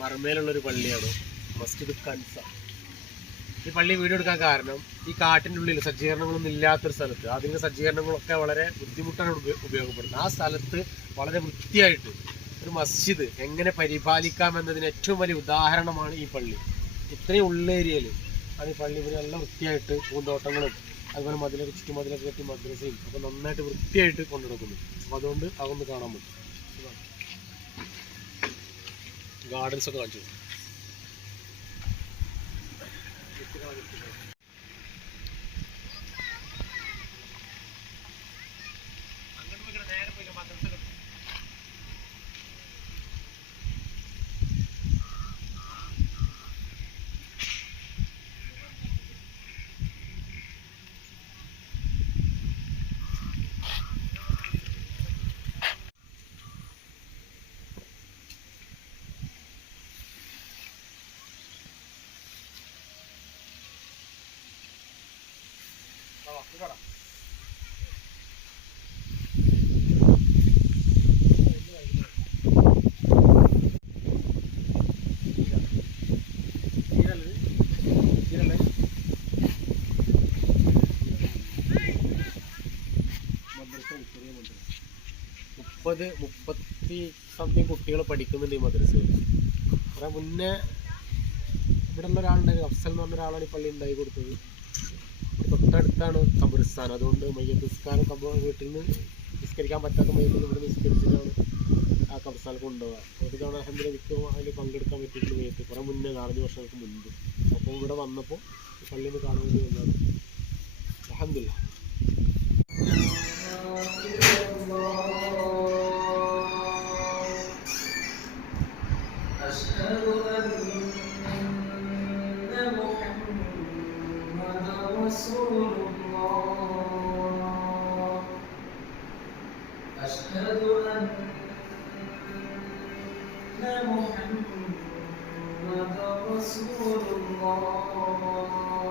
മർമയിലുള്ളൊരു പള്ളിയാണ് മസ്ജിദ് കൻസ. ഈ പള്ളി വീഡിയോ എടുക്കാൻ കാരണം ഈ കാട്ടിൻ്റെ ഉള്ളിൽ സജ്ജീകരണങ്ങളൊന്നും ഇല്ലാത്തൊരു സ്ഥലത്ത് ആധുനിക സജ്ജീകരണങ്ങളൊക്കെ വളരെ ബുദ്ധിമുട്ടാണ് ഉപയോഗപ്പെടുന്നത്. ആ സ്ഥലത്ത് വളരെ വൃത്തിയായിട്ട് ഒരു മസ്ജിദ് എങ്ങനെ പരിപാലിക്കാം എന്നതിന് ഏറ്റവും വലിയ ഉദാഹരണമാണ് ഈ പള്ളി. ഇത്രയും ഉള്ളേരിയയിൽ ആണ് ഈ പള്ളി ഇവർ നല്ല വൃത്തിയായിട്ട് പൂന്തോട്ടങ്ങളും അതുപോലെ മതിലൊക്കെ ചുറ്റുമതിലൊക്കെ കെട്ടി മദ്രസയും ഒക്കെ നന്നായിട്ട് വൃത്തിയായിട്ട് കൊണ്ടുനടക്കുന്നു. അപ്പോൾ അതുകൊണ്ട് അതൊന്ന് കാണാൻ പറ്റും. ഗാർഡൻസ് ഒക്കെ കാണിച്ചു. മുപ്പത്തി സംതിങ് കുട്ടികൾ പഠിക്കുന്നുണ്ട് ഈ മദ്രസയിൽ. അവിടെ മുന്നേ ഇവിടെ ഉള്ള ഒരാളുണ്ടായി, അഫ്സൽ എന്ന് പറഞ്ഞ ഒരാളാണ് ഈ പള്ളി ഉണ്ടായി കൊടുത്തത്. തൊട്ടടുത്താണ് ഖബറിസ്ഥാൻ. അതുകൊണ്ട് മയ്യത്ത് നിസ്കാരം വീട്ടിൽ നിന്ന് നിസ്കരിക്കാൻ പറ്റാത്ത മയ്യത്തിൽ ഇവിടെ നിസ്കരിച്ചിട്ടാണ് ആ ഖബറിസ്ഥാനിൽ കൊണ്ടുപോകുക. ഒരു തവണ അൽഹംദുലില്ലാഹ് അതിൽ പങ്കെടുക്കാൻ പറ്റിയിട്ടുണ്ട് മയ്യത്ത് കുറേ മുന്നേ 4 വർഷങ്ങൾക്ക് മുൻപ്. അപ്പോൾ ഇവിടെ വന്നപ്പോൾ ഈ പള്ളിയിൽ നിന്ന് കാണാൻ വേണ്ടി വന്നതാണ്. അൽഹംദുലില്ലാഹ്. أشهد أن محمدا رسول الله. أشهد أن محمدا رسول الله.